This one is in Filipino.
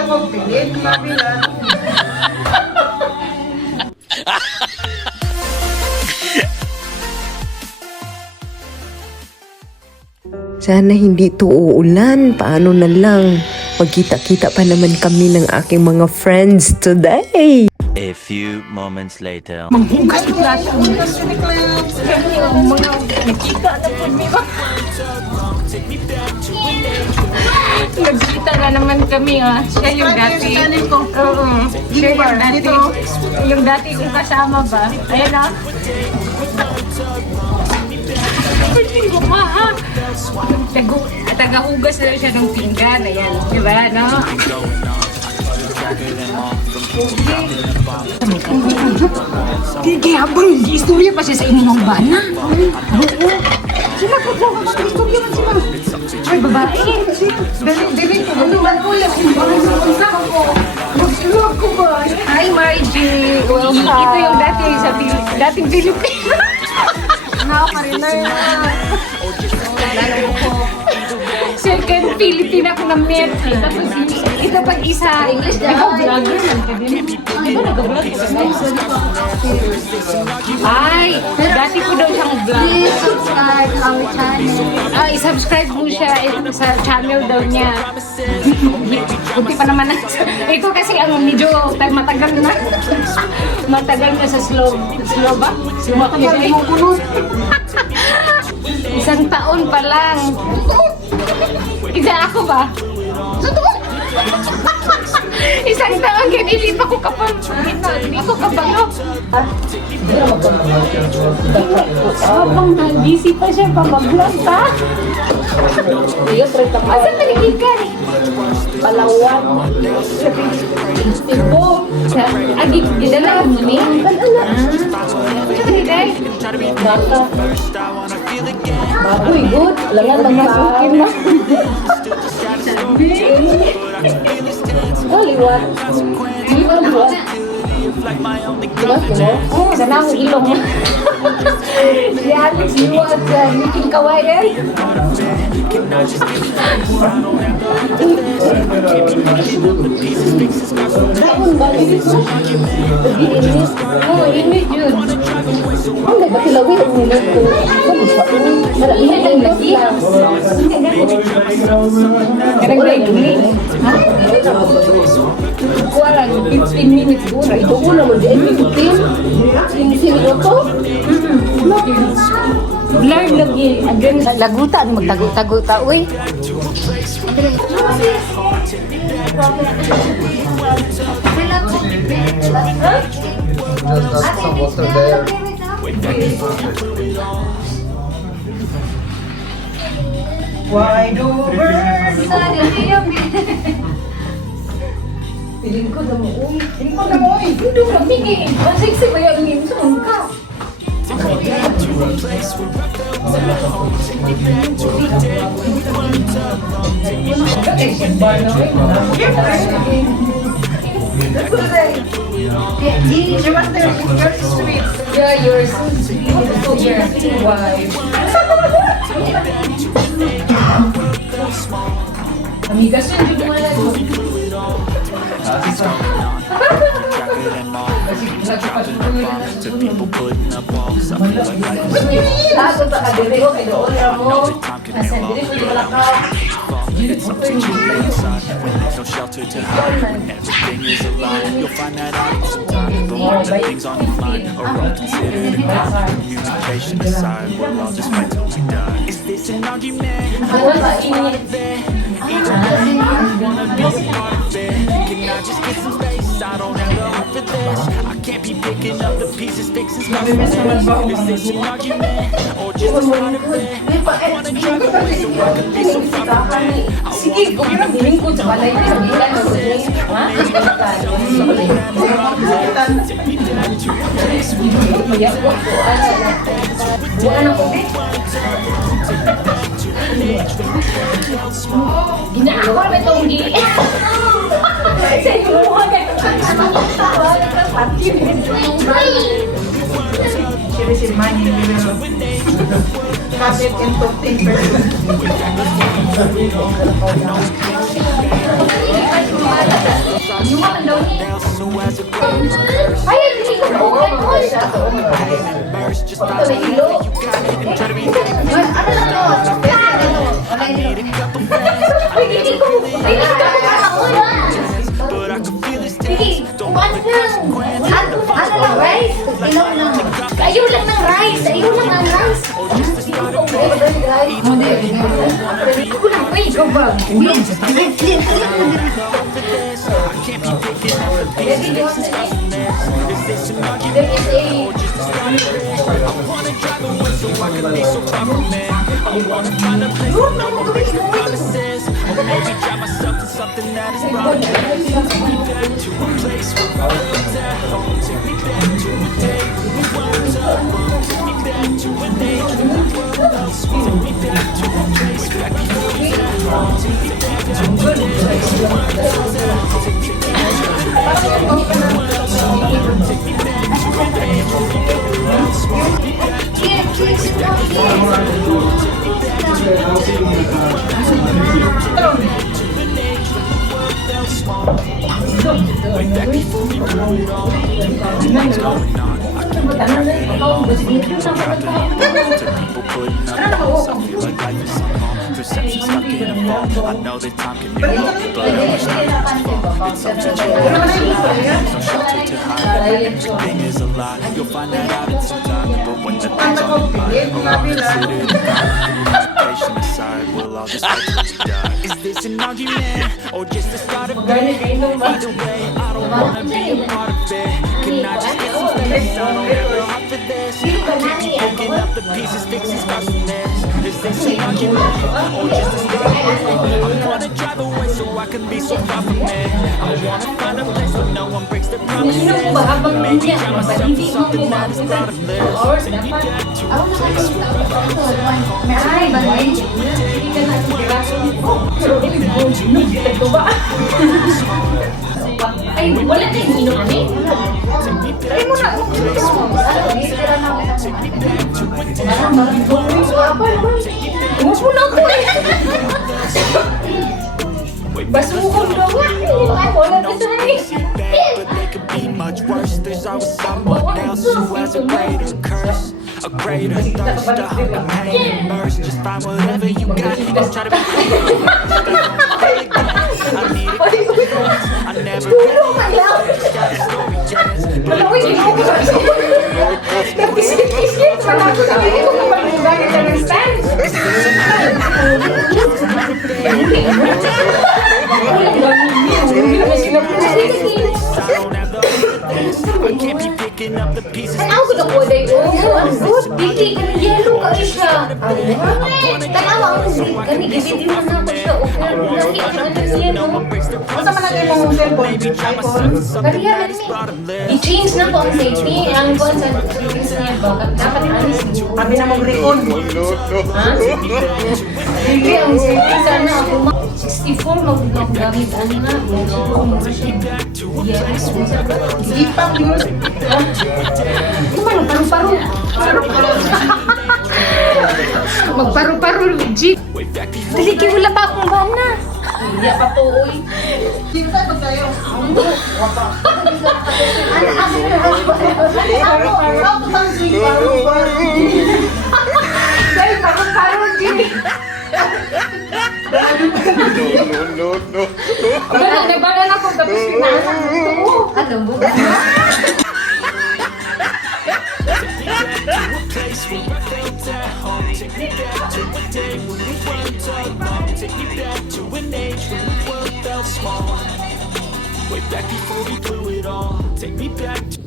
ako pilit, Nabigla. Sana hindi ito uulan. Paano na lang? Magkita-kita pa naman kami ng aking mga friends today. A few moments later. Manghugas ko lahat. Manghugas ko ni Clebs. Yung mga nakita na po niya. Nagkita na naman kami, ah. Siya yung dati. Oo. Siya yung dati. Yung dati kong kasama ba? Ayan, ah. Hindi ko maha. Tagahugas na siya ng pinggan. Ayan. Diba, no? Kaya habang istorya pa siya sa inyong bana. Oo. Sila ko po, habang istorya man sila. Ay, babae. Dali ko. Ano man po lang. Mag-vlog ko ba? Hi, Margie. Welcome. Ito yung dating Filipina. Nakaka-rinay na. Second Filipina ko na-meet. Tapos ito pag isa. English na. Nag-vlogger man ka din. Di ba nag-vlog ka sa Ay, dati ko daw siyang vlog. Please subscribe our channel. I-subscribe mo siya sa channel daw niya. Kunti pa naman. Ito kasi ang medyo matagal na. Matagal na sa slow ba? Matagal mo puno. Isang taon pa lang. Isa ako ba? Isang taon hindi pa ko kapag hindi ko kabalo. Habang busy pa siya pa mag-vlog ta. Asan naligid ka? Palawan. Ibo. Agig, gidala mo ni? Baboy, good. Langan lang masukin na. Oh, liwat. Liwat, liwat. Liwat, no? Oh, sana ang ilong. Si Alex, liwat sa meeting kawayan. Daon ba? Dito? Init. Oh, init yun. Ang ganda kilawin ang nilad ko. Init ang lagi. Karang daigli. Ha? Kuha lang, 15 minutes gura. Ito ko naman di ay 15. Minuto? Blur lagi. Again, lagutan, magtago-tago-ta. Uy. Why do birds? Piling ko na mo. Hindi ko na mo eh. Ito na, bigay. Masiksi ba yung minsan ka? She was there. You're sweet. Yeah, you're so sweet. Your wife. Amigas yun, di mo alam. To people putting up walls, I feel like life is Lahat sa kadiri ko kay doon mo. Nasa diri ko wala ka. it's up to you inside when there's no shelter to hide. When everything is a lie, you'll find that out in some time. The more the things on your mind are all considered a crime. Communication aside, we'll all just fight till we die. Is this an argument? Each person wanna be a part of it. Can I just get some space? I don't have the heart for this. I can't be picking up the pieces, fixing stuff. Is this an argument or just a part of it? I wanna drive away so I can be so far from it. Sige, kung yun ang lingkod sa balay ko, hindi lang ako din. Ha? Mayak ko. Buwan ako din. Ginaako na itong gi. Sa iyo mo ka She received money. We will cut it into 10%. Ilaw lang. Ayaw lang ng rice. Ayaw lang ang rice. Ako lang. Uy, ikaw ba? Maybe drop myself to something that is brought me back to a place where I was at home. Take me back to a day when we weren't alone. Take me back to an age when the world felt small. Take me back to a place where I was at home. Take me back to a place where I was at home. Take me back to an age when the world felt small. Take me back to an age when the world felt small. Take me back to a place where I was at home. Take me back to an age when the world felt small. Way back before we blew it all. What's going on? I can't believe it all. So proud to be born to people putting up walls. I feel like life is long. Perception stuck in a fall. I know that time can heal, but I wish that it was fall. It's up to you. There's no shelter to hide. Everything is a lie. You'll find that out in some time. But when the things on your mind, I'll consider it fine. Education aside, we'll all just wait till we die. Is this an argument or just the start of it? Either way, I don't wanna be a part of it. Can I just get some space? I don't have the heart for this. I can't keep picking up the pieces, fixing scars from this. Is this an argument or just a start of it? I wanna drive away so I can be so far from it. I wanna find a place where no one breaks their promises. Maybe drown myself to something that is not a bliss. Take me back to a place where I was at home. Ay, wala na yung ino kami. Ay mo na. Tumus mo na ako eh. Basukan daw nga. Wala na sa But they could be much worse. There's always someone else who has a greater curse, a greater thirst, a hunger, pain, and mercy. Just find whatever you got. Don't try to be I need it. I never just got a story jazz. I can't be picking up the pieces. Tanaw ko na po day ko. Ang good. Dili ka yellow ka siya. Tanaw ang kani gibit mo na ako siya. Lagi ka na siya no. Asa man ang imong cellphone? iPhone? Kaya i-change na po ang safety. Ang phone sa settings niya ba? Dapat anis mo. Kami na mag-reon. Ha? Hindi ang safety sana ako 64 mag-gamit. Ano na? Yes. Ipang yun. Magparu-paro. Magparu-paro, Jeep. Dali, kaya wala pa akong bana. Hindi pa po, uy. Sino tayo pag tayo? Dahil paru-paro, Jeep. No. Nagbaga na akong tapos pinasa ko. Ano mo? Place where I felt at home. Take me back to a day when we weren't alone. Take me back to an age when the world felt small. Way back before we blew it all. Take me back to